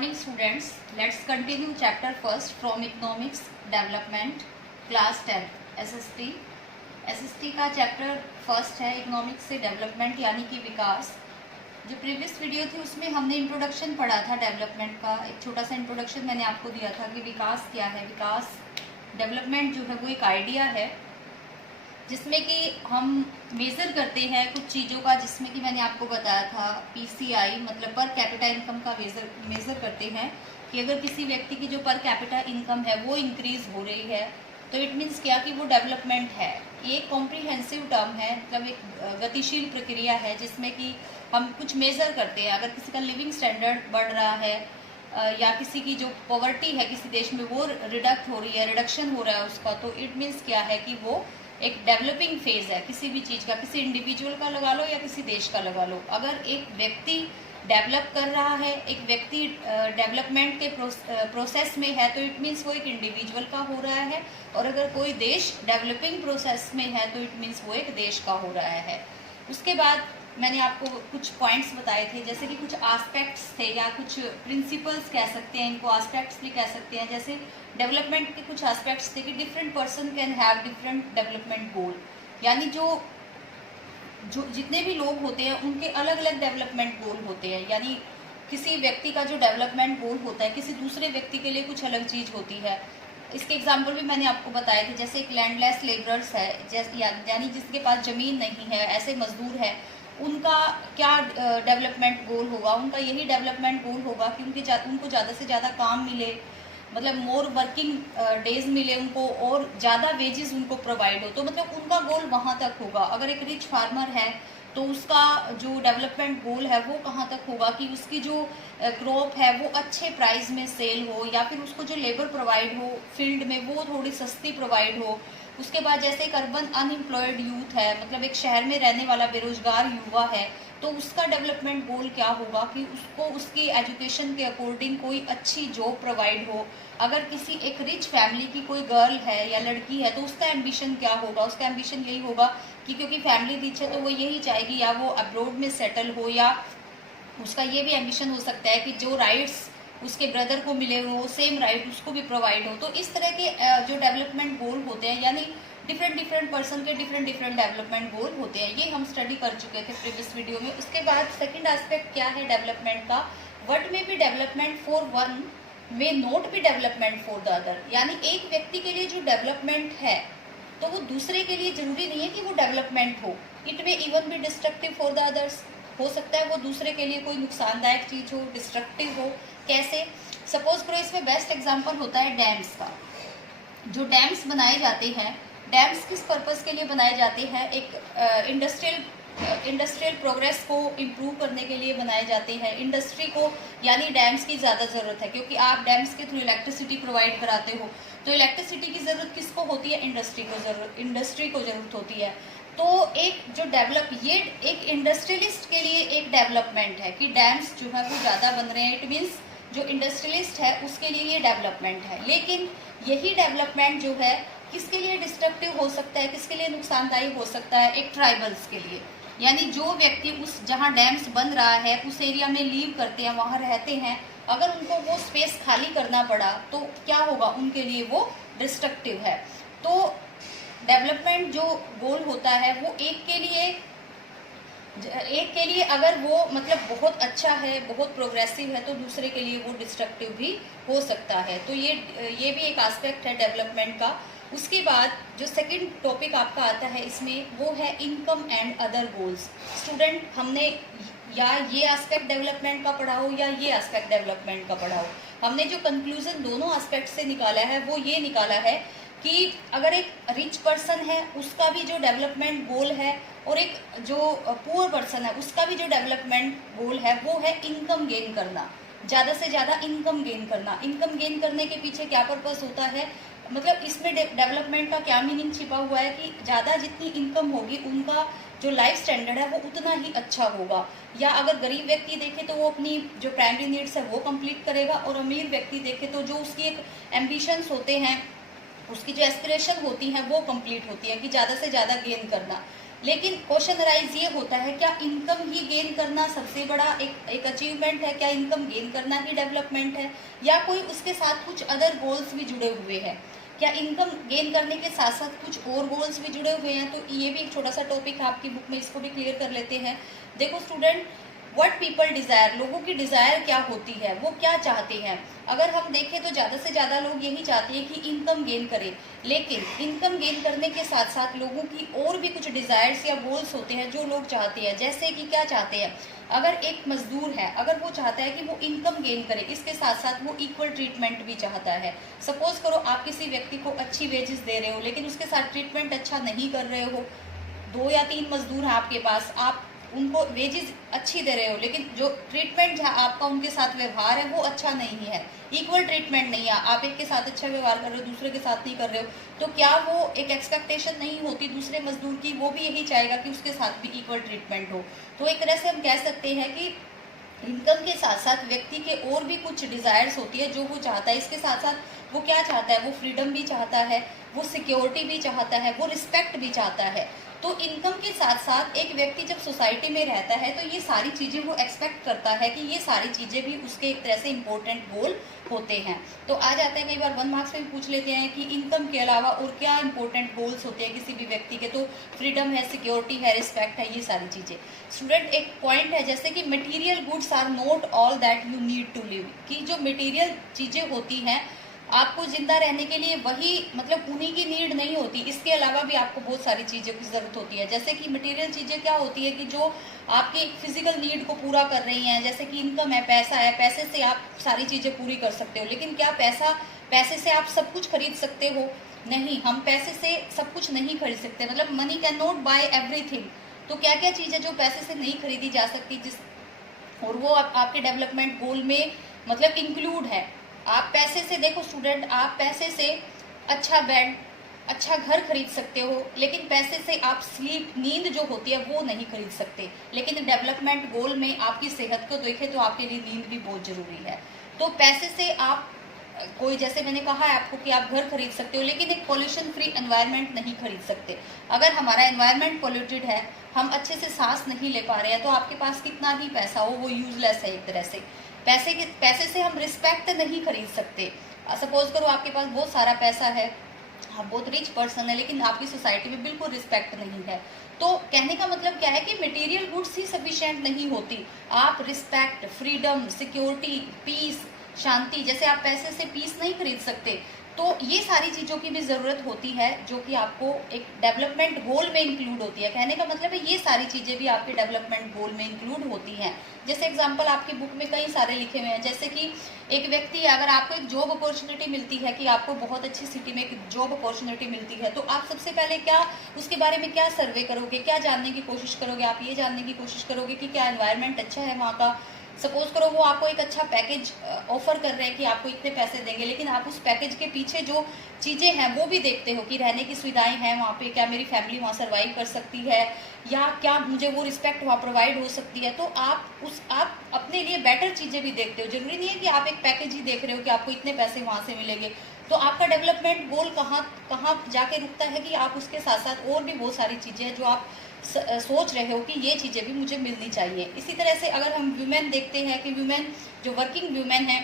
morning students, let's continue chapter first from economics development class 10 SST का chapter first है economics से development यानी कि विकास। जो प्रीवियस वीडियो थी उसमें हमने इंट्रोडक्शन पढ़ा था डेवलपमेंट का, एक छोटा सा इंट्रोडक्शन मैंने आपको दिया था कि विकास क्या है। विकास डेवलपमेंट जो है वो एक आइडिया है जिसमें कि हम मेज़र करते हैं कुछ चीज़ों का, जिसमें कि मैंने आपको बताया था PCI मतलब पर कैपिटा इनकम का मेज़र करते हैं कि अगर किसी व्यक्ति की जो पर कैपिटा इनकम है वो इंक्रीज हो रही है तो इट मीन्स क्या कि वो डेवलपमेंट है। ये एक कॉम्प्रिहेंसिव टर्म है, मतलब एक गतिशील प्रक्रिया है जिसमें कि हम कुछ मेज़र करते हैं। अगर किसी का लिविंग स्टैंडर्ड बढ़ रहा है या किसी की जो पॉवर्टी है किसी देश में वो रिडक्ट हो रही है, रिडक्शन हो रहा है उसका, तो इट मीन्स क्या है कि वो एक डेवलपिंग फेज है किसी भी चीज़ का, किसी इंडिविजुअल का लगा लो या किसी देश का लगा लो। अगर एक व्यक्ति डेवलप कर रहा है, एक व्यक्ति डेवलपमेंट के प्रोसेस में है तो इट मीन्स वो एक इंडिविजुअल का हो रहा है, और अगर कोई देश डेवलपिंग प्रोसेस में है तो इट मीन्स वो एक देश का हो रहा है। उसके बाद मैंने आपको कुछ पॉइंट्स बताए थे, जैसे कि कुछ एस्पेक्ट्स थे या कुछ प्रिंसिपल्स कह सकते हैं, इनको एस्पेक्ट्स भी कह सकते हैं। जैसे डेवलपमेंट के कुछ एस्पेक्ट्स थे कि different person can have different development goal, यानी जो जितने भी लोग होते हैं उनके अलग अलग डेवलपमेंट गोल होते हैं। यानी किसी व्यक्ति का जो डेवलपमेंट गोल होता है किसी दूसरे व्यक्ति के लिए कुछ अलग चीज़ होती है। इसके एग्जाम्पल भी मैंने आपको बताए थे, जैसे एक लैंडलेस लेबरर्स है, यानी जिसके पास ज़मीन नहीं है, ऐसे मजदूर है, उनका क्या डेवलपमेंट गोल होगा? उनका यही डेवलपमेंट गोल होगा कि उनको ज़्यादा से ज़्यादा काम मिले, मतलब मोर वर्किंग डेज मिले उनको, और ज़्यादा वेजेस उनको प्रोवाइड हो, तो मतलब उनका गोल वहाँ तक होगा। अगर एक रिच फार्मर है तो उसका जो डेवलपमेंट गोल है वो कहाँ तक होगा कि उसकी जो क्रॉप है वो अच्छे प्राइस में सेल हो, या फिर उसको जो लेबर प्रोवाइड हो फील्ड में वो थोड़ी सस्ती प्रोवाइड हो। उसके बाद जैसे एक अर्बन अनएम्प्लॉयड यूथ है, मतलब एक शहर में रहने वाला बेरोजगार युवा है, तो उसका डेवलपमेंट गोल क्या होगा कि उसको उसकी एजुकेशन के अकॉर्डिंग कोई अच्छी जॉब प्रोवाइड हो। अगर किसी एक रिच फैमिली की कोई गर्ल है या लड़की है तो उसका एम्बिशन क्या होगा? उसका एम्बिशन यही होगा कि क्योंकि फैमिली रिच है तो वो यही चाहेगी या वो अब्रॉड में सेटल हो, या उसका ये भी एम्बिशन हो सकता है कि जो राइट्स उसके ब्रदर को मिले हो सेम राइट उसको भी प्रोवाइड हो। तो इस तरह के जो डेवलपमेंट गोल होते हैं, यानी डिफरेंट पर्सन के डिफरेंट डेवलपमेंट गोल होते हैं, ये हम स्टडी कर चुके थे प्रीवियस वीडियो में। उसके बाद सेकंड एस्पेक्ट क्या है डेवलपमेंट का? What may be development for one may not be development for the other. यानी एक व्यक्ति के लिए जो डेवलपमेंट है तो वो दूसरे के लिए जरूरी नहीं है कि वो डेवलपमेंट हो। It may even be destructive for the others. हो सकता है वो दूसरे के लिए कोई नुकसानदायक चीज़ हो, डिस्ट्रक्टिव हो। कैसे? सपोज करो, इसमें बेस्ट एग्जांपल होता है डैम्स का। जो डैम्स बनाए जाते हैं, डैम्स किस पर्पस के लिए बनाए जाते हैं? एक इंडस्ट्रियल प्रोग्रेस को इम्प्रूव करने के लिए बनाए जाते हैं। इंडस्ट्री को यानी डैम्स की ज़्यादा ज़रूरत है, क्योंकि आप डैम्स के थ्रू इलेक्ट्रिसिटी प्रोवाइड कराते हो, तो इलेक्ट्रिसिटी की ज़रूरत किसको होती है? इंडस्ट्री को ज़रूरत होती है। तो एक जो ये एक इंडस्ट्रियलिस्ट के लिए एक डेवलपमेंट है कि डैम्स जो है वो ज़्यादा बन रहे हैं। इट मीन्स जो इंडस्ट्रियलिस्ट है उसके लिए ये डेवलपमेंट है। लेकिन यही डेवलपमेंट जो है किसके लिए डिस्ट्रक्टिव हो सकता है, किसके लिए नुकसानदायी हो सकता है? एक ट्राइबल्स के लिए। यानी जो व्यक्ति उस जहाँ डैम्स बन रहा है उस एरिया में लीव करते हैं, वहाँ रहते हैं, अगर उनको वो स्पेस खाली करना पड़ा तो क्या होगा? उनके लिए वो डिस्ट्रक्टिव है। तो डेवलपमेंट जो गोल होता है वो एक के लिए अगर वो मतलब बहुत अच्छा है, बहुत प्रोग्रेसिव है, तो दूसरे के लिए वो डिस्ट्रक्टिव भी हो सकता है। तो ये भी एक एस्पेक्ट है डेवलपमेंट का। उसके बाद जो सेकंड टॉपिक आपका आता है इसमें वो है income and other goals. Student, हमने या ये एस्पेक्ट डेवलपमेंट का पढ़ा हो या ये एस्पेक्ट डेवलपमेंट का पढ़ा हो, हमने जो कंक्लूजन दोनों एस्पेक्ट से निकाला है वो ये निकाला है कि अगर एक रिच पर्सन है उसका भी जो डेवलपमेंट गोल है, और एक जो पुअर पर्सन है उसका भी जो डेवलपमेंट गोल है वो है इनकम गेन करना, ज़्यादा से ज़्यादा इनकम गेन करना। इनकम गेन करने के पीछे क्या पर्पस होता है? मतलब इसमें डेवलपमेंट का क्या मीनिंग छिपा हुआ है कि ज़्यादा जितनी इनकम होगी उनका जो लाइफ स्टैंडर्ड है वो उतना ही अच्छा होगा। या अगर गरीब व्यक्ति देखे तो वो अपनी जो प्राइमरी नीड्स है वो कंप्लीट करेगा, और अमीर व्यक्ति देखे तो जो उसकी एक एम्बिशंस होते हैं, उसकी जो एस्पिरेशन होती हैं वो कंप्लीट होती है कि ज़्यादा से ज़्यादा गेन करना। लेकिन क्वेश्चन राइज ये होता है, क्या इनकम ही गेन करना सबसे बड़ा एक अचीवमेंट है? क्या इनकम गेन करना ही डेवलपमेंट है, या कोई उसके साथ कुछ अदर गोल्स भी जुड़े हुए हैं? क्या इनकम गेन करने के साथ साथ कुछ और गोल्स भी जुड़े हुए हैं? तो ये भी एक छोटा सा टॉपिक है आपकी बुक में, इसको भी क्लियर कर लेते हैं। देखो स्टूडेंट, व्हाट पीपल डिज़ायर, लोगों की डिज़ायर क्या होती है, वो क्या चाहते हैं? अगर हम देखें तो ज़्यादा से ज़्यादा लोग यही चाहते हैं कि इनकम गेन करें, लेकिन इनकम गेन करने के साथ साथ लोगों की और भी कुछ डिज़ायर्स या गोल्स होते हैं जो लोग चाहते हैं। जैसे कि क्या चाहते हैं? अगर एक मजदूर है, अगर वो चाहता है कि वो इनकम गेन करे, इसके साथ साथ वो इक्वल ट्रीटमेंट भी चाहता है। सपोज करो आप किसी व्यक्ति को अच्छी वेजेस दे रहे हो, लेकिन उसके साथ ट्रीटमेंट अच्छा नहीं कर रहे हो। 2 या 3 मजदूर हैं आपके पास, आप उनको वेजेस अच्छी दे रहे हो, लेकिन जो ट्रीटमेंट जहाँ आपका उनके साथ व्यवहार है वो अच्छा नहीं है, इक्वल ट्रीटमेंट नहीं है। आप एक के साथ अच्छा व्यवहार कर रहे हो, दूसरे के साथ नहीं कर रहे हो, तो क्या वो एक एक्सपेक्टेशन नहीं होती दूसरे मजदूर की? वो भी यही चाहेगा कि उसके साथ भी इक्वल ट्रीटमेंट हो। तो एक तरह से हम कह सकते हैं कि इनकम के साथ साथ व्यक्ति के और भी कुछ डिज़ायर्स होती है जो वो चाहता है। इसके साथ साथ वो क्या चाहता है? वो फ्रीडम भी चाहता है, वो सिक्योरिटी भी चाहता है, वो रिस्पेक्ट भी चाहता है। तो इनकम के साथ साथ एक व्यक्ति जब सोसाइटी में रहता है तो ये सारी चीज़ें वो एक्सपेक्ट करता है कि ये सारी चीज़ें भी उसके एक तरह से इम्पोर्टेंट गोल होते हैं। तो आ जाते हैं, कई बार 1 मार्क्स में भी पूछ लेते हैं कि इनकम के अलावा और क्या इंपॉर्टेंट गोल्स होते हैं किसी भी व्यक्ति के? तो फ्रीडम है, सिक्योरिटी है, रिस्पेक्ट है, ये सारी चीज़ें। स्टूडेंट, एक पॉइंट है जैसे कि material goods are not all that you need to live, कि जो मटेरियल चीज़ें होती हैं आपको जिंदा रहने के लिए, वही मतलब उन्हीं की नीड नहीं होती, इसके अलावा भी आपको बहुत सारी चीज़ों की ज़रूरत होती है। जैसे कि मटेरियल चीज़ें क्या होती है कि जो आपकी फिजिकल नीड को पूरा कर रही हैं, जैसे कि इनकम है, पैसा है, पैसे से आप सारी चीज़ें पूरी कर सकते हो। लेकिन क्या पैसे से आप सब कुछ खरीद सकते हो? नहीं, हम पैसे से सब कुछ नहीं खरीद सकते, मतलब money can not buy everything. तो क्या क्या चीज़ है जो पैसे से नहीं खरीदी जा सकती, और वो आपके डेवलपमेंट गोल में मतलब इंक्लूड है। आप पैसे से, देखो स्टूडेंट, आप पैसे से अच्छा बेड, अच्छा घर खरीद सकते हो, लेकिन पैसे से आप स्लीप, नींद जो होती है वो नहीं खरीद सकते। लेकिन डेवलपमेंट गोल में आपकी सेहत को देखें तो आपके लिए नींद भी बहुत ज़रूरी है। तो पैसे से आप कोई, जैसे मैंने कहा है आपको कि आप घर खरीद सकते हो, लेकिन एक पॉल्यूशन फ्री एनवायरनमेंट नहीं खरीद सकते। अगर हमारा एनवायरनमेंट पॉल्यूटेड है, हम अच्छे से सांस नहीं ले पा रहे हैं, तो आपके पास कितना ही पैसा हो वो यूजलेस है एक तरह से। पैसे से हम रिस्पेक्ट नहीं खरीद सकते। सपोज करो आपके पास बहुत सारा पैसा है, आप बहुत रिच पर्सन है, लेकिन आपकी सोसाइटी में बिल्कुल रिस्पेक्ट नहीं है। तो कहने का मतलब क्या है कि मटेरियल गुड्स ही सफिशिएंट नहीं होती, आप रिस्पेक्ट, फ्रीडम, सिक्योरिटी, पीस, शांति, जैसे आप पैसे से पीस नहीं खरीद सकते, तो ये सारी चीज़ों की भी ज़रूरत होती है जो कि आपको एक डेवलपमेंट गोल में इंक्लूड होती है। कहने का मतलब है ये सारी चीज़ें भी आपके डेवलपमेंट गोल में इंक्लूड होती हैं। जैसे एग्जांपल आपकी बुक में कई सारे लिखे हुए हैं, जैसे कि एक व्यक्ति, अगर आपको एक जॉब अपॉर्चुनिटी मिलती है कि आपको बहुत अच्छी सिटी में एक जॉब अपॉर्चुनिटी मिलती है, तो आप सबसे पहले क्या उसके बारे में क्या सर्वे करोगे, क्या जानने की कोशिश करोगे? आप ये जानने की कोशिश करोगे कि क्या एनवायरनमेंट अच्छा है वहाँ का। सपोज करो वो आपको एक अच्छा पैकेज ऑफर कर रहे हैं कि आपको इतने पैसे देंगे, लेकिन आप उस पैकेज के पीछे जो चीज़ें हैं वो भी देखते हो कि रहने की सुविधाएं हैं वहाँ पे, क्या मेरी फैमिली वहाँ सर्वाइव कर सकती है, या क्या मुझे वो रिस्पेक्ट वहाँ प्रोवाइड हो सकती है। तो आप अपने लिए बेटर चीज़ें भी देखते हो। जरूरी नहीं है कि आप एक पैकेज ही देख रहे हो कि आपको इतने पैसे वहाँ से मिलेंगे। तो आपका डेवलपमेंट गोल कहाँ जाके रुकता है कि आप उसके साथ साथ और भी बहुत सारी चीज़ें हैं जो आप सोच रहे हो कि ये चीज़ें भी मुझे मिलनी चाहिए। इसी तरह से अगर हम वुमेन देखते हैं कि वुमेन जो वर्किंग वुमेन है,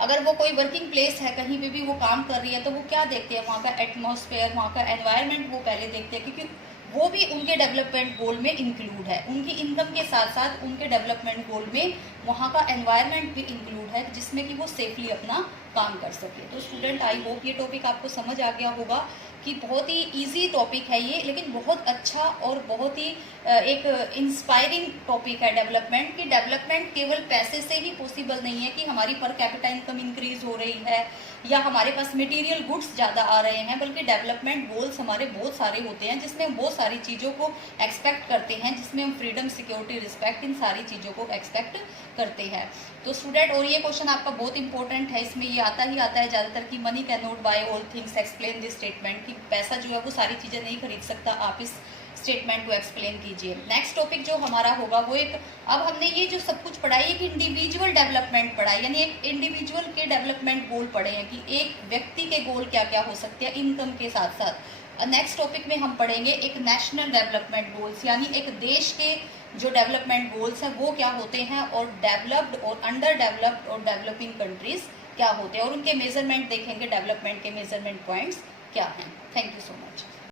अगर वो कोई वर्किंग प्लेस है, कहीं पे भी वो काम कर रही है, तो वो क्या देखते हैं? वहाँ का एटमॉस्फेयर, वहाँ का एनवायरनमेंट वो पहले देखते हैं, क्योंकि वो भी उनके डेवलपमेंट गोल में इंक्लूड है। उनकी इनकम के साथ साथ उनके डेवलपमेंट गोल में वहाँ का एनवायरनमेंट भी इंक्लूड है, जिसमें कि वो सेफली अपना काम कर सके। तो स्टूडेंट, आई होप ये टॉपिक आपको समझ आ गया होगा कि बहुत ही इजी टॉपिक है ये, लेकिन बहुत अच्छा और बहुत ही एक इंस्पायरिंग टॉपिक है डेवलपमेंट। कि डेवलपमेंट केवल पैसे से ही पॉसिबल नहीं है कि हमारी पर कैपिटा इनकम इंक्रीज हो रही है या हमारे पास मटेरियल गुड्स ज़्यादा आ रहे हैं, बल्कि डेवलपमेंट गोल्स हमारे बहुत सारे होते हैं जिसमें हम बहुत सारी चीज़ों को एक्सपेक्ट करते हैं, जिसमें हम फ्रीडम, सिक्योरिटी, रिस्पेक्ट, इन सारी चीज़ों को एक्सपेक्ट करते हैं। तो स्टूडेंट, और ये क्वेश्चन आपका बहुत इंपॉर्टेंट है, इसमें ये आता ही आता है ज़्यादातर कि money can not buy all things, explain this statement, कि पैसा जो है वो सारी चीज़ें नहीं खरीद सकता। आप इस स्टेटमेंट को एक्सप्लेन कीजिए। नेक्स्ट टॉपिक जो हमारा होगा वो एक, अब हमने ये जो सब कुछ पढ़ा है कि इंडिविजुअल डेवलपमेंट पढ़ा है, यानी एक इंडिविजुअल के डेवलपमेंट गोल पढ़े हैं कि एक व्यक्ति के गोल क्या क्या हो सकते हैं इनकम के साथ साथ। नेक्स्ट टॉपिक में हम पढ़ेंगे एक नेशनल डेवलपमेंट गोल्स, यानी एक देश के जो डेवलपमेंट गोल्स हैं वो क्या होते हैं, और डेवलप्ड और अंडर डेवलप्ड और डेवलपिंग कंट्रीज क्या होते हैं, और उनके मेजरमेंट देखेंगे, डेवलपमेंट के मेजरमेंट पॉइंट्स क्या हैं। Thank you so much.